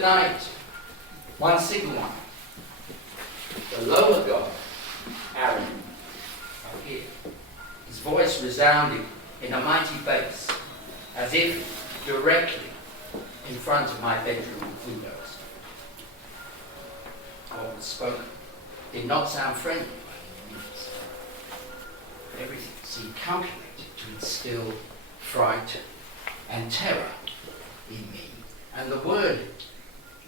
the night, one single one. The lower god, Aaron, appeared, his voice resounding in a mighty bass, as if directly in front of my bedroom windows. What was spoken did not sound friendly by any means. Everything seemed calculated to instill fright and terror in me, and the word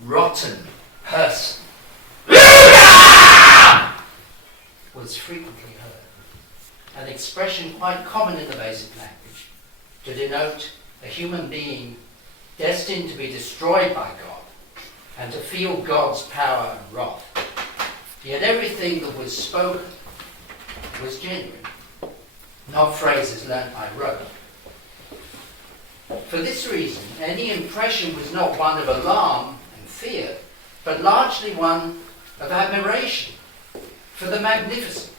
rotten person was frequently heard, an expression quite common in the basic language to denote a human being destined to be destroyed by God and to feel God's power and wrath. Yet everything that was spoken was genuine, not phrases learnt by rote. For this reason, any impression was not one of alarm and fear, but largely one of admiration for the magnificent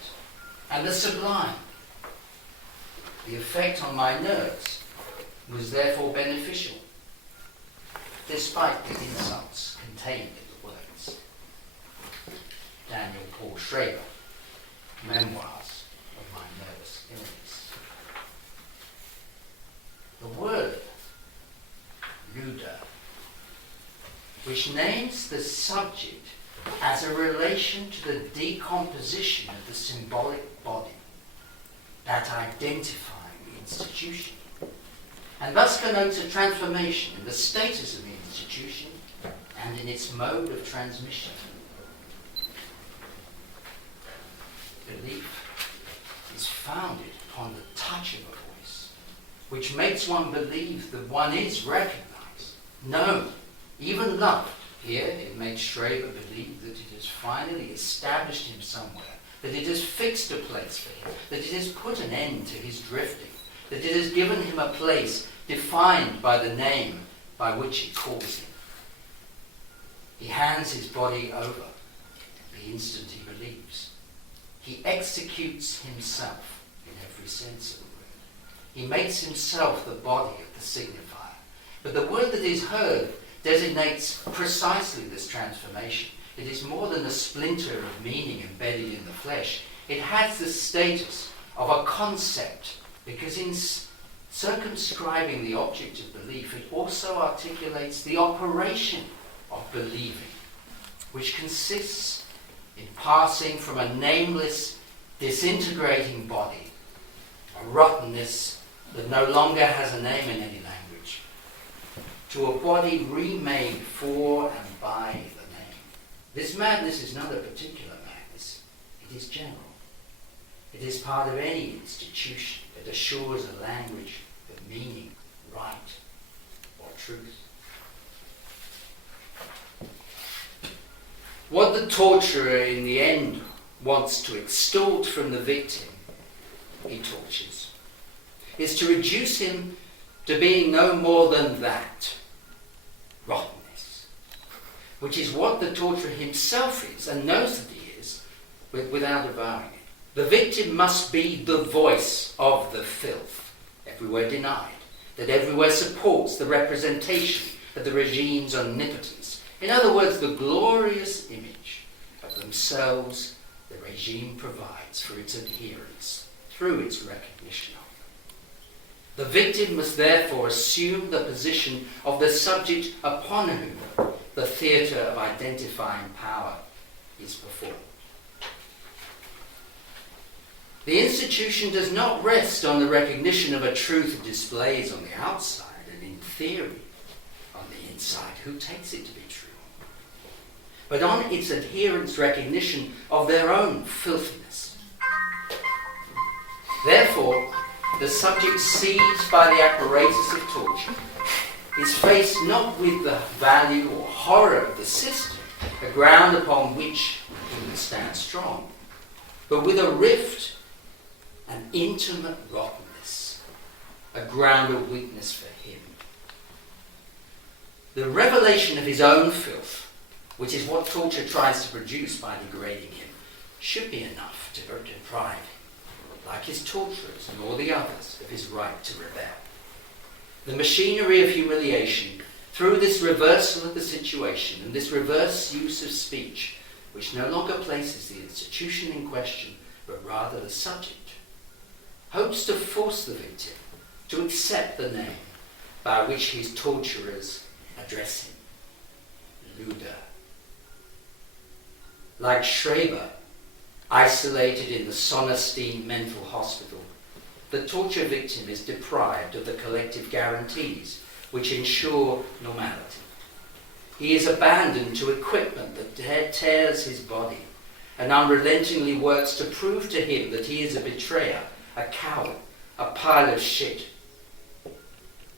and the sublime. The effect on my nerves was therefore beneficial, despite the insults contained in the words. Daniel Paul Schraber, Memoirs of My Nervous Illness. The word Luder, which names the subject as a relation to the decomposition of the symbolic body, that identifying the institution, and thus connotes a transformation in the status of the institution and in its mode of transmission. Belief is founded upon the touch of a voice, which makes one believe that one is recognized, known, even loved. Here it makes Schraber believe that it has finally established him somewhere, that it has fixed a place for him, that it has put an end to his drifting, that it has given him a place defined by the name by which it calls him. He hands his body over the instant he believes. He executes himself in every sense of the word. He makes himself the body of the signifier. But the word that is heard designates precisely this transformation. It is more than a splinter of meaning embedded in the flesh. It has the status of a concept, because in circumscribing the object of belief, it also articulates the operation of believing, which consists in passing from a nameless, disintegrating body, a rottenness that no longer has a name in any language, to a body remade for and by the name. This madness is not a particular madness, it is general. It is part of any institution that assures a language of meaning, right, or truth. What the torturer in the end wants to extort from the victim he tortures is to reduce him to being no more than that, rottenness, which is what the torturer himself is and knows that he is without avowing it. The victim must be the voice of the filth, everywhere denied, that everywhere supports the representation of the regime's omnipotence. In other words, the glorious image of themselves the regime provides for its adherents through its recognition of them. The victim must therefore assume the position of the subject upon whom the theatre of identifying power is performed. The institution does not rest on the recognition of a truth it displays on the outside and in theory on the inside. Who takes it to be true? But on its adherents' recognition of their own filthiness. Therefore, the subject seized by the apparatus of torture is faced not with the value or horror of the system, a ground upon which he would stand strong, but with a rift, an intimate rottenness, a ground of weakness for him. The revelation of his own filth, which is what torture tries to produce by degrading him, should be enough to deprive him, like his torturers and all the others, of his right to rebel. The machinery of humiliation Through this reversal of the situation and this reverse use of speech, which no longer places the institution in question, but rather the subject, hopes to force the victim to accept the name by which his torturers address him, Luder. Like Schreber, isolated in the Sonnerstein mental hospital, the torture victim is deprived of the collective guarantees which ensure normality. He is abandoned to equipment that tears his body and unrelentingly works to prove to him that he is a betrayer, a coward, a pile of shit.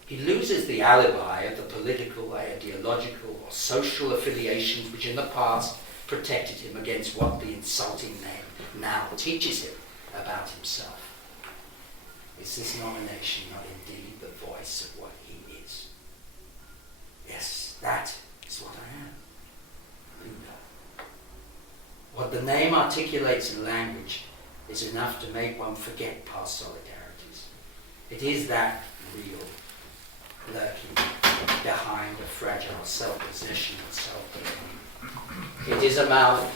He loses the alibi of the political, ideological, or social affiliations which in the past protected him against what the insulting name now teaches him about himself. Is this nomination not indeed the voice of what he is? Yes, that is what I am. Luder. What the name articulates in language is enough to make one forget past solidarities. It is that real, lurking behind a fragile self-possession and self-belief. It is a mouth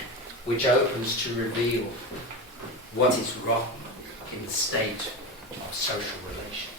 which opens to reveal what is rotten in the state of social relations.